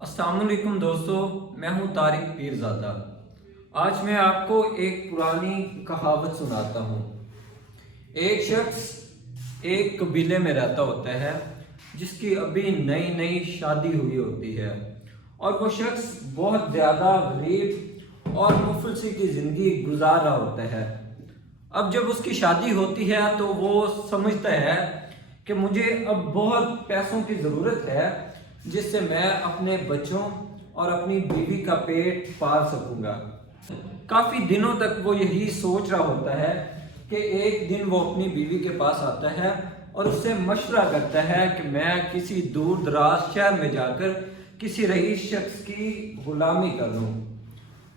السلام علیکم دوستو، میں ہوں طارق پیرزادہ۔ آج میں آپ کو ایک پرانی کہاوت سناتا ہوں۔ ایک شخص ایک قبیلے میں رہتا ہوتا ہے جس کی ابھی نئی نئی شادی ہوئی ہوتی ہے، اور وہ شخص بہت زیادہ غریب اور مفلسی کی زندگی گزار رہا ہوتا ہے۔ اب جب اس کی شادی ہوتی ہے تو وہ سمجھتا ہے کہ مجھے اب بہت پیسوں کی ضرورت ہے جس سے میں اپنے بچوں اور اپنی بیوی کا پیٹ پال سکوں گا۔ کافی دنوں تک وہ یہی سوچ رہا ہوتا ہے کہ ایک دن وہ اپنی بیوی کے پاس آتا ہے اور اس سے مشورہ کرتا ہے کہ میں کسی دور دراز شہر میں جا کر کسی رئیس شخص کی غلامی کر لوں۔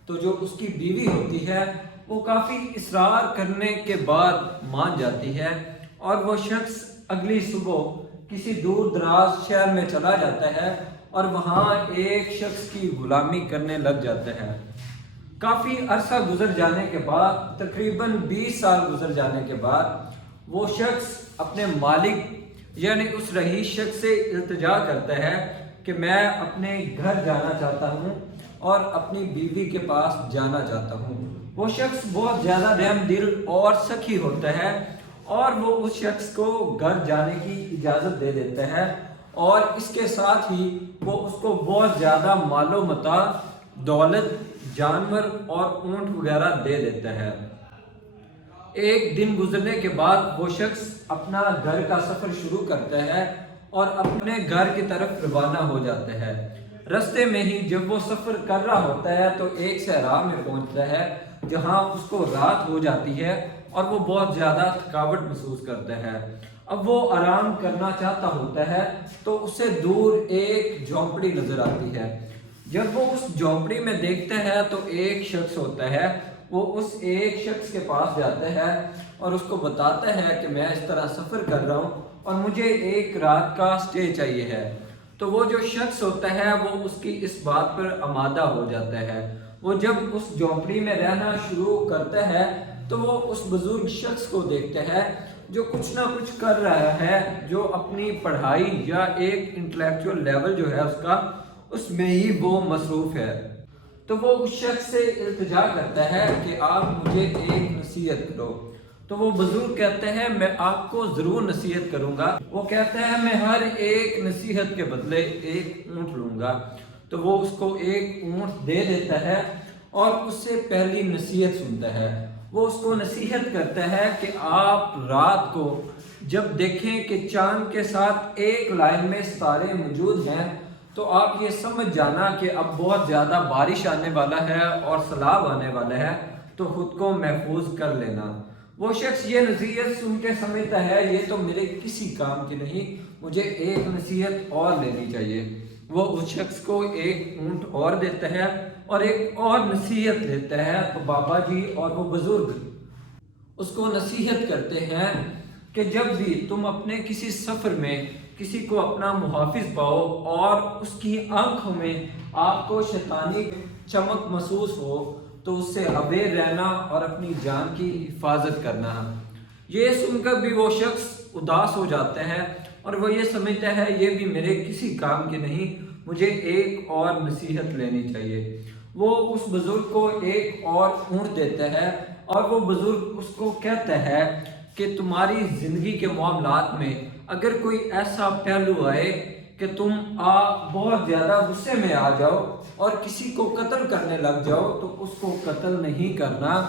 تو جو اس کی بیوی ہوتی ہے وہ کافی اصرار کرنے کے بعد مان جاتی ہے، اور وہ شخص اگلی صبح کسی دور دراز شہر میں چلا جاتا ہے اور وہاں ایک شخص کی غلامی کرنے لگ جاتا ہے۔ کافی عرصہ گزر جانے کے بعد، تقریباً 20 سال گزر جانے کے بعد، وہ شخص اپنے مالک یعنی اس رئیس شخص سے التجا کرتا ہے کہ میں اپنے گھر جانا چاہتا ہوں اور اپنی بیوی کے پاس جانا چاہتا ہوں۔ وہ شخص بہت زیادہ رحم دل اور سخی ہوتا ہے اور وہ اس شخص کو گھر جانے کی اجازت دے دیتا ہے، اور اس کے ساتھ ہی وہ اس کو بہت زیادہ مال و متاع، دولت، جانور اور اونٹ وغیرہ دے دیتا ہے۔ ایک دن گزرنے کے بعد وہ شخص اپنا گھر کا سفر شروع کرتا ہے اور اپنے گھر کی طرف روانہ ہو جاتا ہے۔ رستے میں ہی جب وہ سفر کر رہا ہوتا ہے تو ایک صحرا میں پہنچتا ہے جہاں اس کو رات ہو جاتی ہے اور وہ بہت زیادہ تھکاوٹ محسوس کرتا ہے۔ اب وہ آرام کرنا چاہتا ہوتا ہے تو اسے دور ایک جھونپڑی نظر آتی ہے۔ جب وہ اس جھونپڑی میں دیکھتا ہے تو ایک شخص ہوتا ہے۔ وہ اس ایک شخص کے پاس جاتا ہے اور اس کو بتاتا ہے کہ میں اس طرح سفر کر رہا ہوں اور مجھے ایک رات کا سٹے چاہیے ہے۔ تو وہ جو شخص ہوتا ہے وہ اس کی اس بات پر آمادہ ہو جاتا ہے۔ وہ جب اس جھونپڑی میں رہنا شروع کرتا ہے تو وہ اس بزرگ شخص کو دیکھتا ہے جو کچھ نہ کچھ کر رہا ہے، جو اپنی پڑھائی یا ایک انٹلیکچوئل لیول جو ہے اس میں ہی وہ مصروف ہے۔ تو وہ اس شخص سے التجا کرتا ہے کہ آپ مجھے ایک نصیحت کرو۔ تو وہ بزرگ کہتے ہیں میں آپ کو ضرور نصیحت کروں گا۔ وہ کہتا ہے میں ہر ایک نصیحت کے بدلے ایک اونٹ لوں گا۔ تو وہ اس کو ایک اونٹ دے دیتا ہے اور اس سے پہلی نصیحت سنتا ہے۔ وہ اس کو نصیحت کرتا ہے کہ آپ رات کو جب دیکھیں کہ چاند کے ساتھ ایک لائن میں ستارے موجود ہیں تو آپ یہ سمجھ جانا کہ اب بہت زیادہ بارش آنے والا ہے اور سیلاب آنے والا ہے، تو خود کو محفوظ کر لینا۔ وہ شخص یہ نصیحت سن کے سمجھتا ہے یہ تو میرے کسی کام کی نہیں، مجھے ایک نصیحت اور لینی چاہیے۔ وہ اس شخص کو ایک اونٹ اور دیتا ہے اور ایک اور نصیحت دیتا ہے۔ تو بابا جی اور وہ بزرگ اس کو نصیحت کرتے ہیں کہ جب بھی تم اپنے کسی سفر میں کسی کو اپنا محافظ پاؤ اور اس کی آنکھوں میں آپ کو شیطانی چمک محسوس ہو تو اس سے اویر رہنا اور اپنی جان کی حفاظت کرنا۔ یہ سن کر بھی وہ شخص اداس ہو جاتا ہے اور وہ یہ سمجھتا ہے یہ بھی میرے کسی کام کی نہیں، مجھے ایک اور نصیحت لینی چاہیے۔ وہ اس بزرگ کو ایک اور اونٹ دیتا ہے اور وہ بزرگ اس کو کہتا ہے کہ تمہاری زندگی کے معاملات میں اگر کوئی ایسا پہلو آئے کہ تم بہت زیادہ غصے میں آ جاؤ اور کسی کو قتل کرنے لگ جاؤ تو اس کو قتل نہیں کرنا،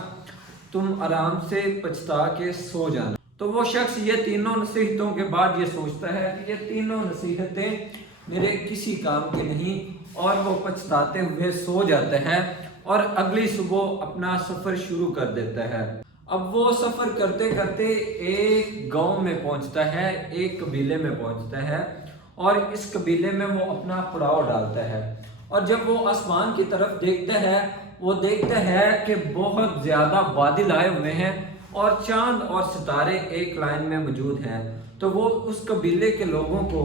تم آرام سے پچھتا کے سو جانا۔ تو وہ شخص یہ تینوں نصیحتوں کے بعد یہ سوچتا ہے کہ یہ تینوں نصیحتیں میرے کسی کام کی نہیں، اور وہ پچھتاتے ہوئے سو جاتا ہے اور اگلی صبح اپنا سفر شروع کر دیتا ہے۔ اب وہ سفر کرتے کرتے ایک گاؤں میں پہنچتا ہے، ایک قبیلے میں پہنچتا ہے، اور اس قبیلے میں وہ اپنا پڑاؤ ڈالتا ہے۔ اور جب وہ آسمان کی طرف دیکھتا ہے وہ دیکھتا ہے کہ بہت زیادہ بادل آئے ہوئے ہیں اور چاند اور ستارے ایک لائن میں موجود ہیں۔ تو وہ اس قبیلے کے لوگوں کو،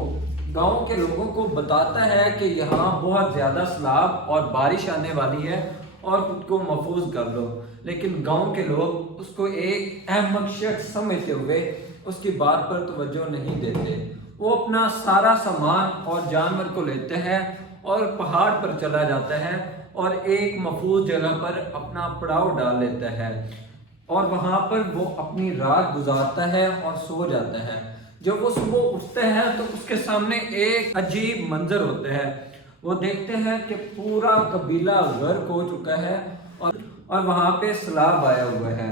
گاؤں کے لوگوں کو بتاتا ہے کہ یہاں بہت زیادہ سیلاب اور بارش آنے والی ہے اور خود کو محفوظ کر لو، لیکن گاؤں کے لوگ اس کو ایک احمق شخص سمجھتے ہوئے اس کی بات پر توجہ نہیں دیتے۔ وہ اپنا سارا سامان اور جانور کو لیتے ہیں اور پہاڑ پر چلا جاتا ہے اور ایک محفوظ جگہ پر اپنا پڑاؤ ڈال لیتا ہے اور وہاں پر وہ اپنی رات گزارتا ہے اور سو جاتا ہے۔ جب وہ صبح اٹھتے ہیں تو اس کے سامنے ایک عجیب منظر ہوتا ہے۔ وہ دیکھتے ہیں کہ پورا قبیلہ غرق ہو چکا ہے اور وہاں پہ سیلاب آیا ہوا ہے۔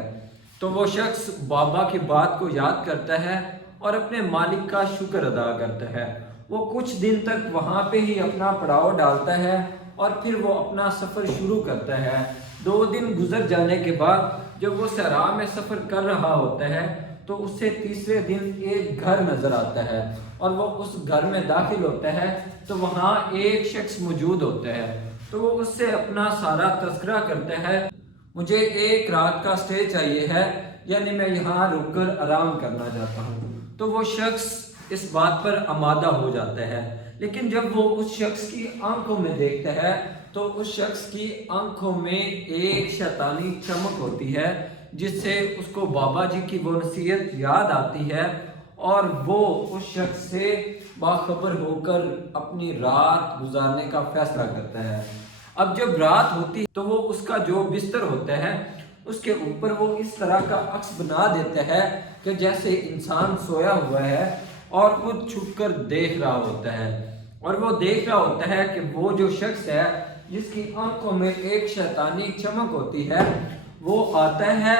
تو وہ شخص بابا کی بات کو یاد کرتا ہے اور اپنے مالک کا شکر ادا کرتا ہے۔ وہ کچھ دن تک وہاں پہ ہی اپنا پڑاؤ ڈالتا ہے اور پھر وہ اپنا سفر شروع کرتا ہے۔ 2 دن گزر جانے کے بعد جب وہ صحرا میں سفر کر رہا ہوتا ہے تو اسے تیسرے دن ایک گھر نظر آتا ہے اور وہ اس گھر میں داخل ہوتا ہے تو وہاں ایک شخص موجود ہوتا ہے۔ تو وہ اس سے اپنا سارا تذکرہ کرتا ہے، مجھے 1 رات کا سٹے چاہیے ہے، یعنی میں یہاں رک کر آرام کرنا چاہتا ہوں۔ تو وہ شخص اس بات پر آمادہ ہو جاتا ہے، لیکن جب وہ اس شخص کی آنکھوں میں دیکھتا ہے تو اس شخص کی آنکھوں میں ایک شیطانی چمک ہوتی ہے جس سے اس کو بابا جی کی وہ نصیحت یاد آتی ہے اور وہ اس شخص سے باخبر ہو کر اپنی رات گزارنے کا فیصلہ کرتا ہے۔ اب جب رات ہوتی ہے تو وہ اس کا جو بستر ہوتا ہے اس کے اوپر وہ اس طرح کا عکس بنا دیتا ہے کہ جیسے انسان سویا ہوا ہے اور خود چھپ کر دیکھ رہا ہوتا ہے، اور وہ دیکھ رہا ہوتا ہے کہ وہ جو شخص ہے جس کی آنکھوں میں ایک شیطانی چمک ہوتی ہے وہ آتا ہے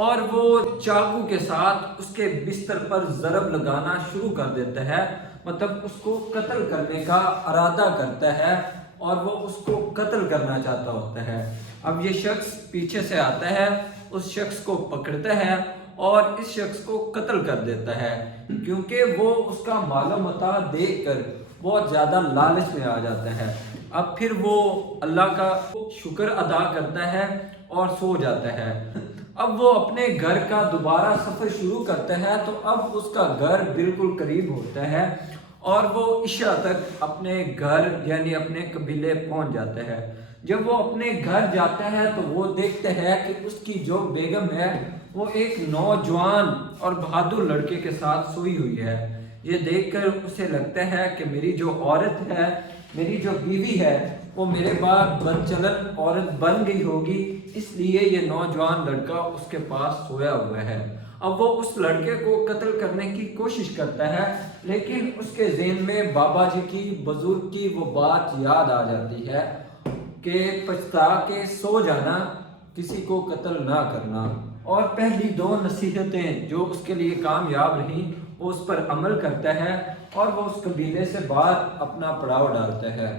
اور وہ چاقو کے ساتھ اس کے بستر پر ضرب لگانا شروع کر دیتا ہے، مطلب اس کو قتل کرنے کا ارادہ کرتا ہے اور وہ اس کو قتل کرنا چاہتا ہوتا ہے۔ اب یہ شخص پیچھے سے آتا ہے، اس شخص کو پکڑتا ہے اور اس شخص کو قتل کر دیتا ہے، کیونکہ وہ اس کا مال و متاع دیکھ کر بہت زیادہ لالچ میں آ جاتا ہے۔ اب پھر وہ اللہ کا شکر ادا کرتا ہے اور سو جاتا ہے۔ اب وہ اپنے گھر کا دوبارہ سفر شروع کرتا ہے تو اب اس کا گھر بالکل قریب ہوتا ہے اور وہ عشاء تک اپنے گھر یعنی اپنے قبیلے پہنچ جاتا ہے۔ جب وہ اپنے گھر جاتا ہے تو وہ دیکھتا ہے کہ اس کی جو بیگم ہے وہ ایک نوجوان اور بہادر لڑکے کے ساتھ سوئی ہوئی ہے۔ یہ دیکھ کر اسے لگتا ہے کہ میری جو عورت ہے، میری جو بیوی ہے وہ میرے بعد بدچلن عورت بن گئی ہوگی، اس لیے یہ نوجوان لڑکا اس کے پاس سویا ہوا ہے۔ اب وہ اس لڑکے کو قتل کرنے کی کوشش کرتا ہے، لیکن اس کے ذہن میں بابا جی کی بزرگ کی وہ بات یاد آ جاتی ہے کہ پچھتا کے سو جانا، کسی کو قتل نہ کرنا، اور پہلی 2 نصیحتیں جو اس کے لیے کامیاب رہیں وہ اس پر عمل کرتا ہے اور وہ اس قبیلے سے باہر اپنا پڑاؤ ڈالتا ہے۔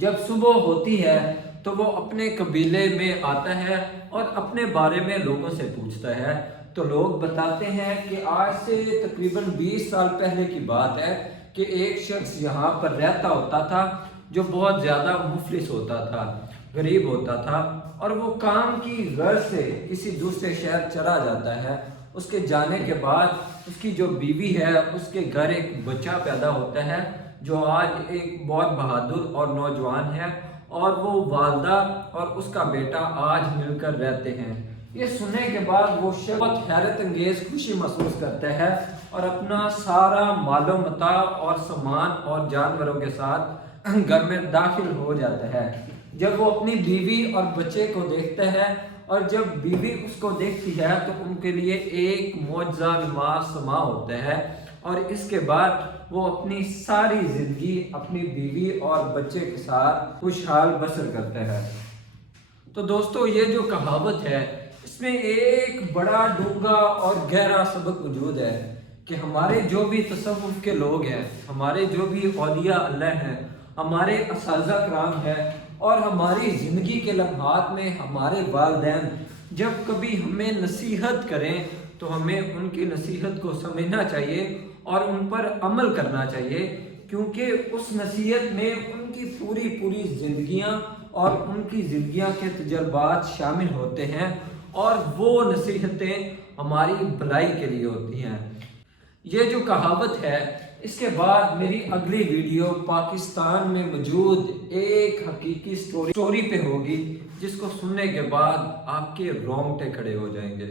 جب صبح ہوتی ہے تو وہ اپنے قبیلے میں آتا ہے اور اپنے بارے میں لوگوں سے پوچھتا ہے، تو لوگ بتاتے ہیں کہ آج سے تقریباً 20 سال پہلے کی بات ہے کہ ایک شخص یہاں پر رہتا ہوتا تھا جو بہت زیادہ مفلس ہوتا تھا، غریب ہوتا تھا، اور وہ کام کی غرض سے کسی دوسرے شہر چلا جاتا ہے۔ اس کے جانے کے بعد اس کی جو بیوی ہے اس کے گھر ایک بچہ پیدا ہوتا ہے جو آج ایک بہت بہادر اور نوجوان ہے، اور وہ والدہ اور اس کا بیٹا آج مل کر رہتے ہیں۔ یہ سننے کے بعد وہ شخص بہت حیرت انگیز خوشی محسوس کرتا ہے اور اپنا سارا مال و متاع اور سامان اور جانوروں کے ساتھ گھر میں داخل ہو جاتا ہے۔ جب وہ اپنی بیوی اور بچے کو دیکھتا ہے اور جب بیوی اس کو دیکھتی ہے تو ان کے لیے ایک معجزہ نما سما ہوتا ہے، اور اس کے بعد وہ اپنی ساری زندگی اپنی بیوی اور بچے کے ساتھ خوشحال بسر کرتا ہے۔ تو دوستو، یہ جو کہاوت ہے اس میں ایک بڑا ڈونگا اور گہرا سبق موجود ہے کہ ہمارے جو بھی تصوف کے لوگ ہیں، ہمارے جو بھی اولیاء اللہ ہیں، ہمارے اساتذہ کرام ہیں، اور ہماری زندگی کے لمحات میں ہمارے والدین جب کبھی ہمیں نصیحت کریں تو ہمیں ان کی نصیحت کو سمجھنا چاہیے اور ان پر عمل کرنا چاہیے، کیونکہ اس نصیحت میں ان کی پوری زندگیاں اور ان کی زندگیاں کے تجربات شامل ہوتے ہیں، اور وہ نصیحتیں ہماری بھلائی کے لیے ہوتی ہیں۔ یہ جو کہاوت ہے اس کے بعد میری اگلی ویڈیو پاکستان میں موجود ایک حقیقی سٹوری پہ ہوگی، جس کو سننے کے بعد آپ کے رونگٹے کھڑے ہو جائیں گے۔